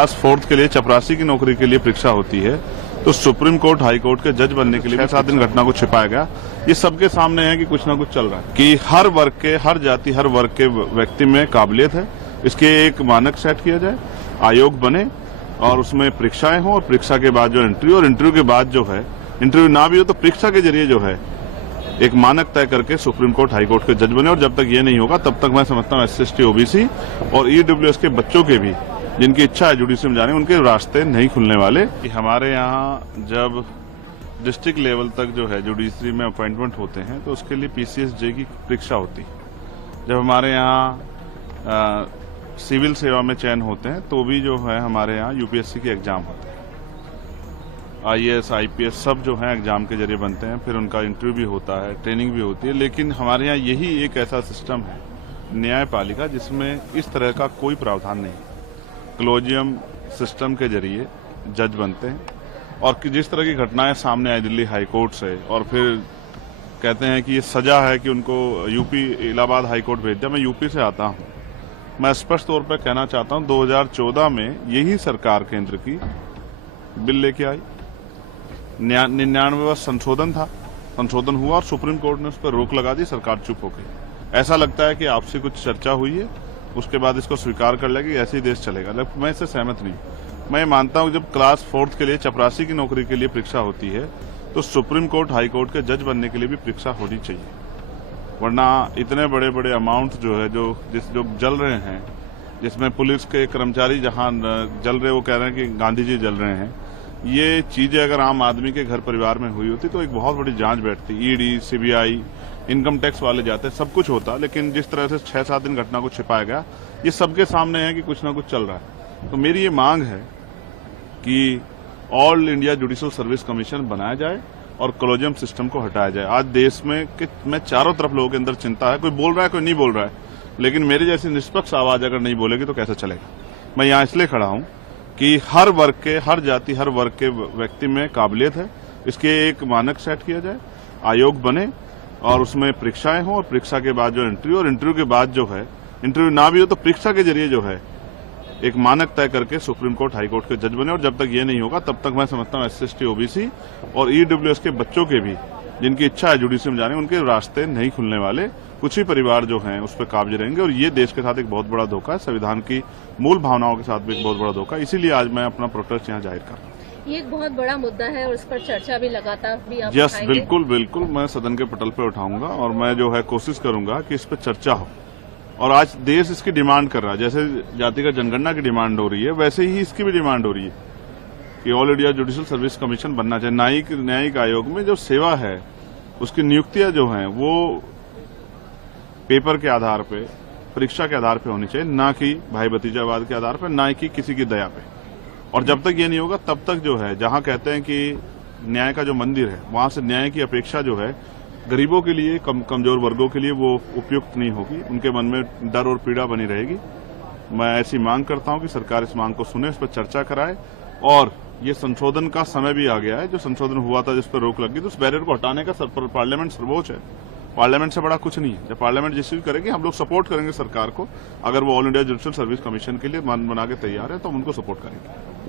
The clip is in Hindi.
क्लास 4th के लिए चपरासी की नौकरी के लिए परीक्षा होती है तो सुप्रीम कोर्ट हाई कोर्ट के जज बनने के लिए 7 दिन घटना को छिपाया गया। ये सबके सामने है कि कुछ ना कुछ चल रहा है कि हर वर्ग के, हर जाति, हर वर्ग के व्यक्ति में काबिलियत है। इसके एक मानक सेट किया जाए, आयोग बने और उसमें परीक्षाएं हो और परीक्षा के बाद जो इंटरव्यू और इंटरव्यू के बाद जो है, इंटरव्यू ना भी हो तो परीक्षा के जरिए जो है एक मानक तय करके सुप्रीम कोर्ट हाई कोर्ट के जज बने। और जब तक ये नहीं होगा तब तक मैं समझता हूँ SC/ST OBC और EWS के बच्चों के भी, जिनकी इच्छा है जुडिशरी में जाने, उनके रास्ते नहीं खुलने वाले। कि हमारे यहाँ जब डिस्ट्रिक्ट लेवल तक जो है जुडिशरी में अपॉइंटमेंट होते हैं तो उसके लिए PCSJ की परीक्षा होती है। जब हमारे यहाँ सिविल सेवा में चयन होते हैं तो भी जो है हमारे यहाँ UPSC के एग्जाम होते हैं। IAS IPS सब जो है एग्जाम के जरिए बनते हैं, फिर उनका इंटरव्यू भी होता है, ट्रेनिंग भी होती है। लेकिन हमारे यहाँ यही एक ऐसा सिस्टम है न्यायपालिका जिसमें इस तरह का कोई प्रावधान नहीं। कॉलेजियम सिस्टम के जरिए जज बनते हैं और जिस तरह की घटनाएं सामने आई दिल्ली हाई कोर्ट से, और फिर कहते हैं कि ये सजा है कि उनको यूपी इलाहाबाद हाई कोर्ट भेज दिया। मैं यूपी से आता हूं, मैं स्पष्ट तौर पर कहना चाहता हूं 2014 में यही सरकार केंद्र की बिल लेके आई, 99वां संशोधन हुआ और सुप्रीम कोर्ट ने उस पर रोक लगा दी, सरकार चुप हो गई। ऐसा लगता है कि आपसे कुछ चर्चा हुई है, उसके बाद इसको स्वीकार कर लेगी, ऐसे ही देश चलेगा। मैं इससे सहमत नहीं। मैं मानता हूं जब क्लास 4th के लिए चपरासी की नौकरी के लिए परीक्षा होती है तो सुप्रीम कोर्ट हाई कोर्ट के जज बनने के लिए भी परीक्षा होनी चाहिए। वरना इतने बड़े बड़े अमाउंट जो है जो जल रहे हैं, जिसमें पुलिस के कर्मचारी जहां जल रहे, वो कह रहे हैं कि गांधी जी जल रहे हैं। ये चीजें अगर आम आदमी के घर परिवार में हुई होती तो एक बहुत बड़ी जांच बैठती, ED CBI इनकम टैक्स वाले जाते, सब कुछ होता। लेकिन जिस तरह से 6-7 दिन घटना को छिपाया गया, ये सबके सामने है कि कुछ ना कुछ चल रहा है। तो मेरी ये मांग है कि all India judicial service commission बनाया जाए और कॉलेजियम सिस्टम को हटाया जाए। आज देश में चारों तरफ लोगों के अंदर चिंता है, कोई बोल रहा है कोई नहीं बोल रहा है, लेकिन मेरी जैसी निष्पक्ष आवाज अगर नहीं बोलेगी तो कैसे चलेगा। मैं यहाँ इसलिए खड़ा हूँ कि हर वर्ग के, हर जाति, हर वर्ग के व्यक्ति में काबिलियत है। इसके एक मानक सेट किया जाए, आयोग बने और उसमें परीक्षाएं हो और परीक्षा के बाद जो इंटरव्यू और इंटरव्यू के बाद जो है, इंटरव्यू ना भी हो तो परीक्षा के जरिए जो है एक मानक तय करके सुप्रीम कोर्ट हाई कोर्ट के जज बने। और जब तक ये नहीं होगा तब तक मैं समझता हूँ SC/ST OBC और EWS के बच्चों के भी, जिनकी इच्छा है जुडिशरी में जाने, उनके रास्ते नहीं खुलने वाले। कुछ ही परिवार जो हैं उस पर काबिज रहेंगे और ये देश के साथ एक बहुत बड़ा धोखा है, संविधान की मूल भावनाओं के साथ भी एक बहुत बड़ा धोखा है। इसीलिए आज मैं अपना प्रोटेस्ट यहाँ जाहिर कर रहा हूँ। ये एक बहुत बड़ा मुद्दा है और उस पर चर्चा भी लगातार भी आप यस, बिल्कुल मैं सदन के पटल पर उठाऊंगा और मैं जो है कोशिश करूंगा कि इस पर चर्चा हो। और आज देश इसकी डिमांड कर रहा है, जैसे जातिगत जनगणना की डिमांड हो रही है वैसे ही इसकी भी डिमांड हो रही है कि all India judicial service commission बनना चाहिए। न्यायिक आयोग में जो सेवा है उसकी नियुक्तियां जो हैं वो पेपर के आधार पे, परीक्षा के आधार पे होनी चाहिए, ना कि भाई भतीजावाद के आधार पे, ना कि किसी की दया पे। और जब तक ये नहीं होगा तब तक जो है, जहां कहते हैं कि न्याय का जो मंदिर है वहां से न्याय की अपेक्षा जो है गरीबों के लिए, कमजोर वर्गों के लिए वो उपयुक्त नहीं होगी। उनके मन में डर और पीड़ा बनी रहेगी। मैं ऐसी मांग करता हूं कि सरकार इस मांग को सुने, इस पर चर्चा कराए। और ये संशोधन का समय भी आ गया है, जो संशोधन हुआ था जिस पर रोक लगी, तो उस बैरियर को हटाने का पार्लियामेंट सर्वोच्च है। पार्लियामेंट से बड़ा कुछ नहीं है। जब पार्लियामेंट जिस चीज करेगी, हम लोग सपोर्ट करेंगे सरकार को। अगर वो all India judicial service commission के लिए मन बना के तैयार है तो हम उनको सपोर्ट करेंगे।